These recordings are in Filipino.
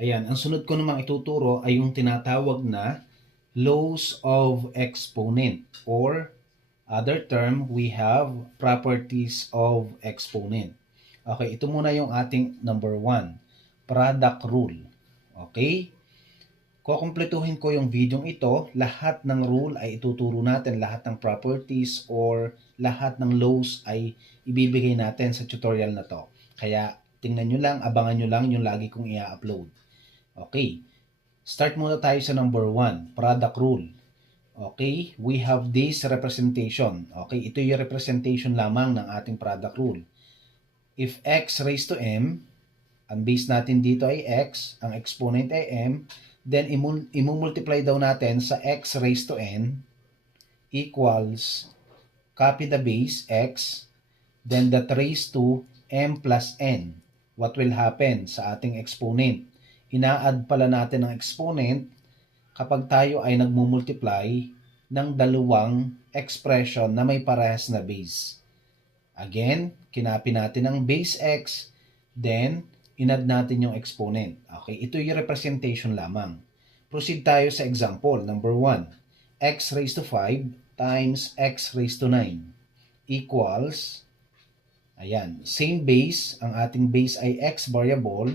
Ayan, ang sunod ko namang ituturo ay yung tinatawag na laws of exponent, or other term, we have properties of exponent. Okay, ito muna yung ating number 1, product rule. Okay? Kukumpletuhin ko yung video ito, lahat ng rule ay ituturo natin, lahat ng properties or lahat ng laws ay ibibigay natin sa tutorial na to. Kaya tingnan nyo lang, abangan nyo lang yung lagi kong i-upload. Okay, start muna tayo sa number 1, product rule. Okay, we have this representation. Okay, ito yung representation lamang ng ating product rule. If x raised to m, ang base natin dito ay x, ang exponent ay m, then imumultiply daw natin sa x raised to n equals, copy the base x, then that raised to m plus n. What will happen sa ating exponent? Ina-add pala natin ang exponent kapag tayo ay nagmumultiply ng dalawang expression na may parehas na base. Again, kinapi natin ang base x, then inad natin yung exponent. Okay, ito yung representation lamang. Proceed tayo sa example, number 1. X raised to 5 times x raised to 9 equals, ayan, same base, ang ating base ay x variable,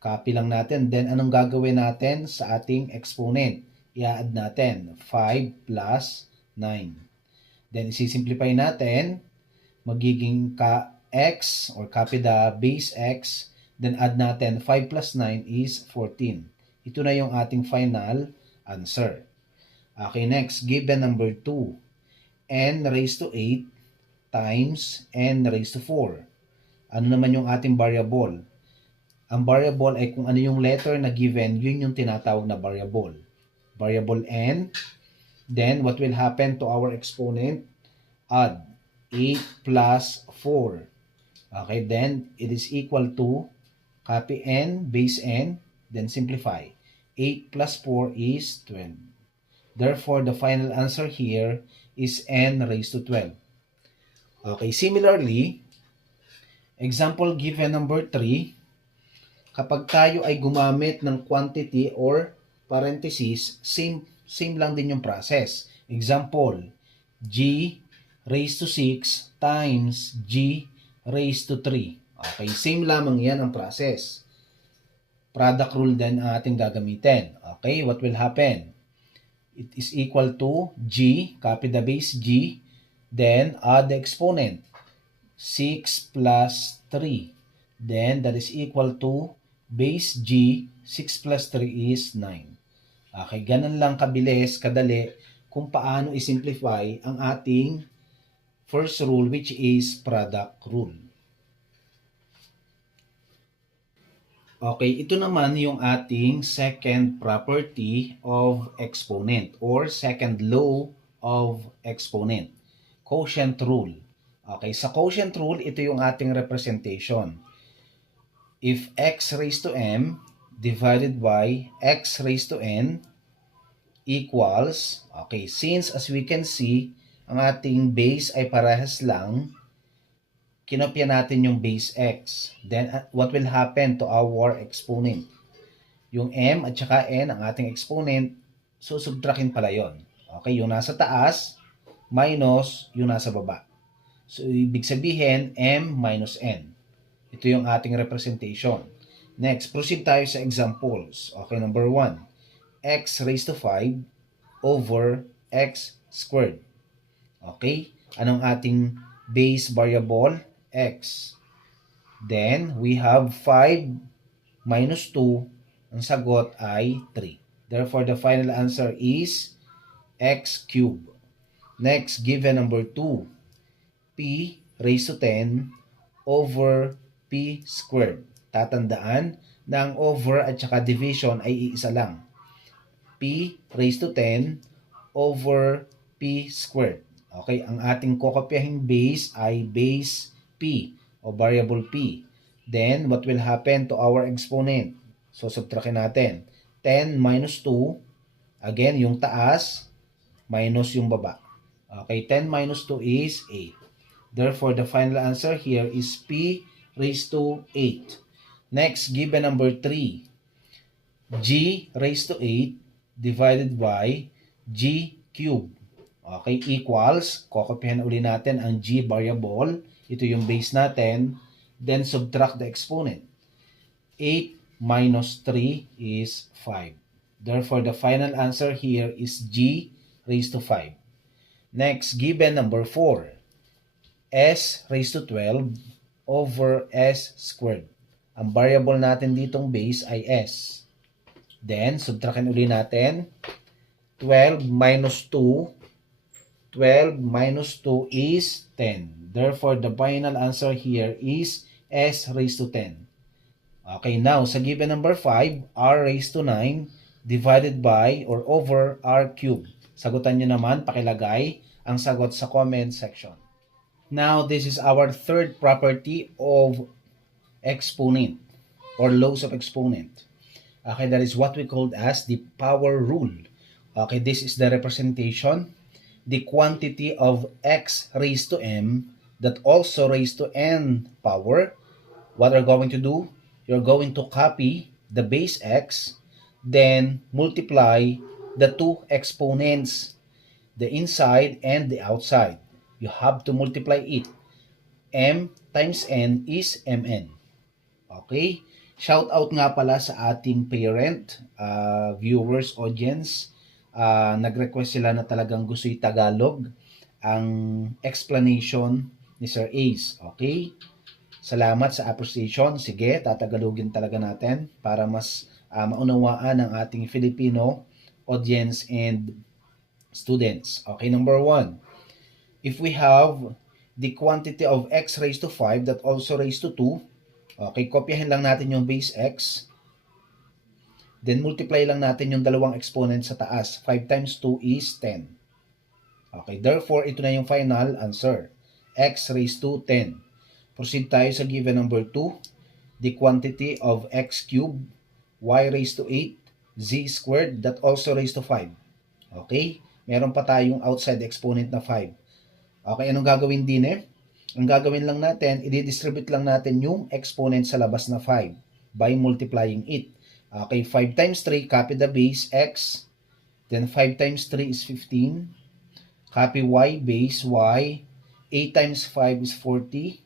copy lang natin, then anong gagawin natin sa ating exponent? I-add natin 5 plus 9. Then isisimplify natin, magiging x or copy the base x, then add natin 5 plus 9 is 14. Ito na yung ating final answer. Okay, next, given number 2, n raised to 8 times n raised to 4. Ano naman yung ating variable? Ang variable ay kung ano yung letter na given, yun yung tinatawag na variable. Variable n, then what will happen to our exponent? Add 8 plus 4. Okay, then it is equal to, copy n, base n, then simplify. 8 plus 4 is 12. Therefore, the final answer here is n raised to 12. Okay, similarly, example given number 3, kapag tayo ay gumamit ng quantity or parenthesis, same lang din yung process. Example, g raised to 6 times g raised to 3. Okay, same lamang yan ang process. Product rule din ang ating gagamitin. Okay, what will happen? It is equal to g, copy the base g, then add the exponent, 6 plus 3. Then that is equal to base g, 6 plus 3 is 9. Okay, ganun lang kabilis, kadali, kung paano i-simplify ang ating first rule, which is product rule. Okay, ito naman yung ating second property of exponent or second law of exponent, quotient rule. Okay, sa quotient rule, ito yung ating representation. If x raised to m divided by x raised to n equals, okay, since as we can see, ang ating base ay parehas lang, kinopya natin yung base x. Then, what will happen to our exponent? Yung m at saka n, ang ating exponent, susubtrakin pala yon. Okay, yung nasa taas, minus yung nasa baba. So, ibig sabihin, m minus n. Ito yung ating representation. Next, proceed tayo sa examples. Okay, number 1, x raised to 5 over x squared. Okay, anong ating base variable? X. Then, we have 5 minus 2. Ang sagot ay 3. Therefore, the final answer is x cubed. Next, given number 2, p raised to 10 over p squared. Tatandaan na ang over at saka division ay iisa lang. P raised to 10 over p squared. Okay, ang ating kokopyahin base ay base p o variable p. Then, what will happen to our exponent? So, subtrakin natin. 10 minus 2, again, yung taas, minus yung baba. Okay, 10 minus 2 is 8. Therefore, the final answer here is p raised to 8. Next, given number 3, g raised to 8 divided by g cubed. Okay, equals, kokopyahan uli natin ang g variable, ito yung base natin, then subtract the exponent. 8 minus 3 is 5. Therefore, the final answer here is g raised to 5. Next, given number 4, s raised to 12 over s squared. Ang variable natin ditong base ay s. Then, subtractin uli natin. 12 minus 2. 12 minus 2 is 10. Therefore, the final answer here is s raised to 10. Okay, now, sa given number 5, r raised to 9 divided by or over r cubed. Sagutan nyo naman, pakilagay ang sagot sa comment section. Now, this is our third property of exponent or laws of exponent. Okay, that is what we called as the power rule. Okay, this is the representation, the quantity of x raised to m that also raised to n power. What are going to do? You're going to copy the base x, then multiply the two exponents, the inside and the outside. You have to multiply it. M times n is mn. Okay? Shout out nga pala sa ating parent, viewers, audience. Nag-request sila na talagang gusto yung Tagalog ang explanation ni Sir Ace. Okay? Salamat sa appreciation. Sige, tatagalogin talaga natin para mas maunawaan ng ating Filipino audience and students. Okay, number 1. If we have the quantity of x raised to 5 that also raised to 2, okay, kopyahin lang natin yung base x. Then multiply lang natin yung dalawang exponent sa taas. 5 times 2 is 10. Okay, therefore, ito na yung final answer. X raised to 10. Proceed tayo sa given number 2. The quantity of x cubed, y raised to 8, z squared that also raised to 5. Okay, meron pa tayong outside exponent na 5. Okay, anong gagawin din eh? Ang gagawin lang natin, i-distribute lang natin yung exponent sa labas na 5 by multiplying it. Okay, 5 times 3, copy the base x. Then 5 times 3 is 15. Copy y, base y. 8 times 5 is 40.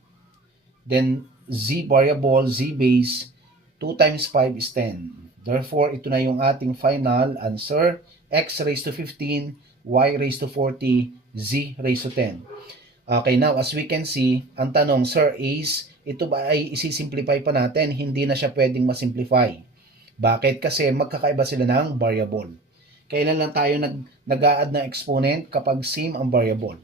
Then z variable, z base, 2 times 5 is 10. Therefore, ito na yung ating final answer. X raised to 15, y raised to 40, z raised to 10. Okay, now as we can see, ang tanong, Sir Ace, ito ba ay isi-simplify pa natin? Hindi na siya pwedeng masimplify. Bakit? Kasi magkakaiba sila ng variable. Kailan lang tayo nag-a-add ng exponent kapag same ang variable.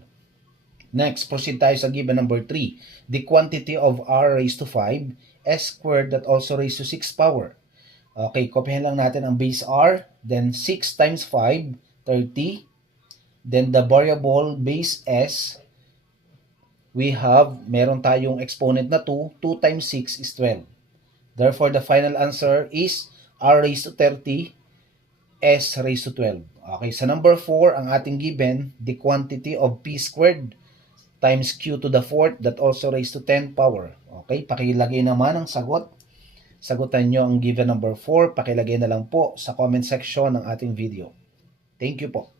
Next, proceed tayo sa given number 3. The quantity of r raised to 5, s squared that also raised to 6 power. Okay, kopyahin lang natin ang base r, then 6 times 5, 30. Then the variable base s, meron tayong exponent na 2, 2 times 6 is 12. Therefore, the final answer is r raised to 30, s raised to 12. Okay, sa number 4, ang ating given, the quantity of p squared times q to the 4th that also raised to 10 power. Okay, pakilagay naman ang sagot. Sagutan nyo ang given number 4, pakilagay na lang po sa comment section ng ating video. Thank you po.